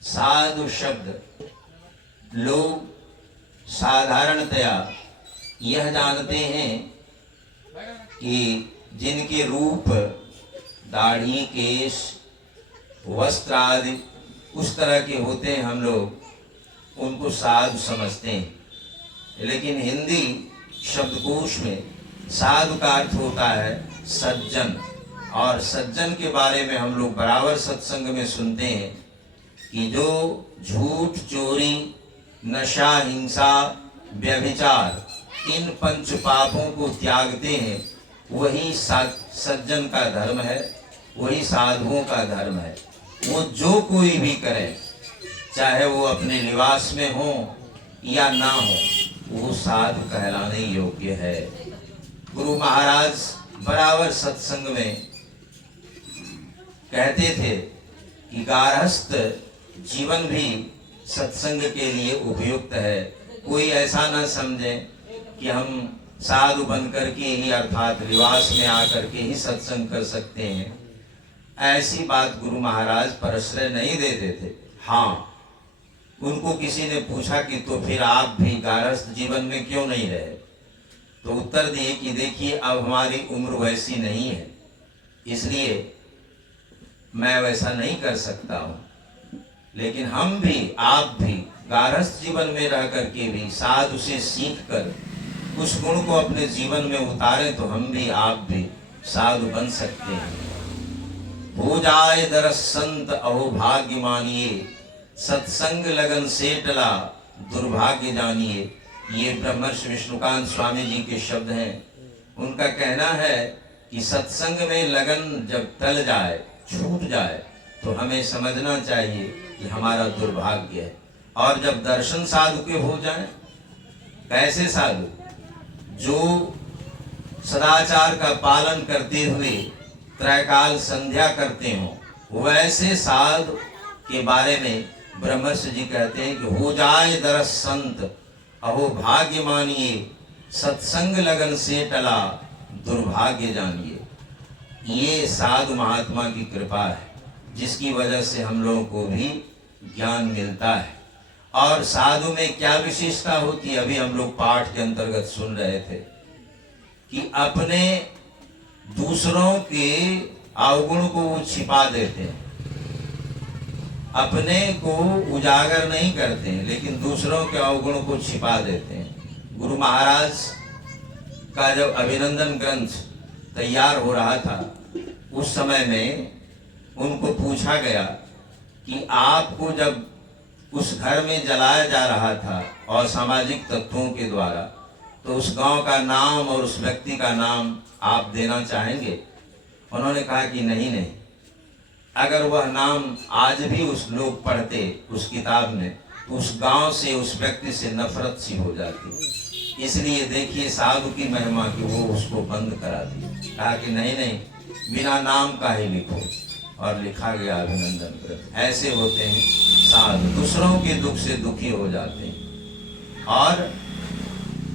साधु शब्द लोग साधारणतया यह जानते हैं कि जिनके रूप, दाढ़ी, केश, वस्त्र आदि उस तरह के होते हैं, हम लोग उनको साधु समझते हैं। लेकिन हिंदी शब्दकोश में साधु का अर्थ होता है सज्जन। और सज्जन के बारे में हम लोग बराबर सत्संग में सुनते हैं कि जो झूठ, चोरी, नशा, हिंसा, व्यभिचार, इन पंच पापों को त्यागते हैं, वही सज्जन का धर्म है, वही साधुओं का धर्म है। वो जो कोई भी करे, चाहे वो अपने निवास में हो या ना हो, वो साधु कहलाने योग्य है। गुरु महाराज बराबर सत्संग में कहते थे कि गारहस्थ जीवन भी सत्संग के लिए उपयुक्त है। कोई ऐसा ना समझे कि हम साधु बनकर के ही, अर्थात निवास में आकर के ही सत्संग कर सकते हैं, ऐसी बात गुरु महाराज परश्रय नहीं देते थे। हाँ, उनको किसी ने पूछा कि तो फिर आप भी गारहस्थ जीवन में क्यों नहीं रहे, तो उत्तर दिए कि देखिए अब हमारी उम्र वैसी नहीं है, इसलिए मैं वैसा नहीं कर सकता हूँ। लेकिन हम भी, आप भी गारहस्थ जीवन में रह करके भी साधु से सीख कर उस गुण को अपने जीवन में उतारें, तो हम भी, आप भी साधु बन सकते हैं। हो जाए दरस संत अहो भाग्य मानिए, सत्संग लगन से टला दुर्भाग्य जानिए। ये ब्रह्मर्षि विष्णुकांत स्वामी जी के शब्द हैं। उनका कहना है कि सत्संग में लगन जब टल जाए, छूट जाए, तो हमें समझना चाहिए कि हमारा दुर्भाग्य है। और जब दर्शन साधु के हो जाए, कैसे साधु? जो सदाचार का पालन करते हुए त्रैकाल संध्या करते हो, वैसे साधु के बारे में ब्रह्मर्षि जी कहते हैं कि हो जाए दरस संत अहो भाग्य मानिए, सत्संग लगन से टला दुर्भाग्य जानिए। ये साधु महात्मा की कृपा है, जिसकी वजह से हम लोगों को भी ज्ञान मिलता है। और साधु में क्या विशेषता होती है, अभी हम लोग पाठ के अंतर्गत सुन रहे थे कि अपने दूसरों के अवगुण को वो छिपा देते हैं, अपने को उजागर नहीं करते हैं, लेकिन दूसरों के अवगुण को छिपा देते हैं। गुरु महाराज का जब अभिनंदन ग्रंथ तैयार हो रहा था, उस समय में उनको पूछा गया कि आपको जब उस घर में जलाया जा रहा था असामाजिक तत्वों के द्वारा, तो उस गांव का नाम और उस व्यक्ति का नाम आप देना चाहेंगे? उन्होंने कहा कि नहीं, अगर वह नाम आज भी उस लोग पढ़ते उस किताब में, तो उस गांव से, उस व्यक्ति से नफरत सी हो जाती। इसलिए देखिए साधु की महिमा की वो उसको बंद करा दी। कहा कि नहीं, बिना नाम का ही लिखो, और लिखा गया अभिनंदन ग्रंथ। ऐसे होते हैं साधु, दूसरों के दुख से दुखी हो जाते हैं। और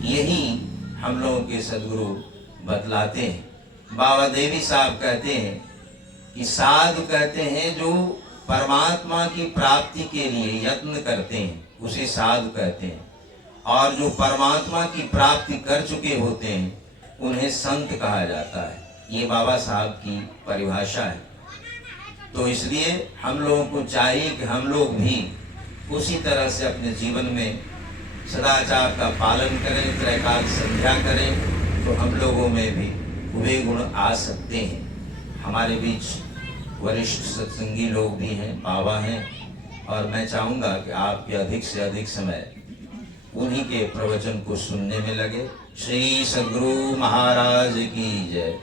यही हम लोगों के सदगुरु बतलाते हैं। बाबा देवी साहब कहते हैं कि साधु कहते हैं जो परमात्मा की प्राप्ति के लिए यत्न करते हैं, उसे साधु कहते हैं। और जो परमात्मा की प्राप्ति कर चुके होते हैं, उन्हें संत कहा जाता है। ये बाबा साहब की परिभाषा है। तो इसलिए हम लोगों को चाहिए कि हम लोग भी उसी तरह से अपने जीवन में सदाचार का पालन करें, त्रैकाल संध्या करें, तो हम लोगों में भी वे गुण आ सकते हैं। हमारे बीच वरिष्ठ सत्संगी लोग भी हैं, बाबा हैं, और मैं चाहूँगा कि आपके अधिक से अधिक समय उन्हीं के प्रवचन को सुनने में लगे। श्री सद्गुरु महाराज की जय।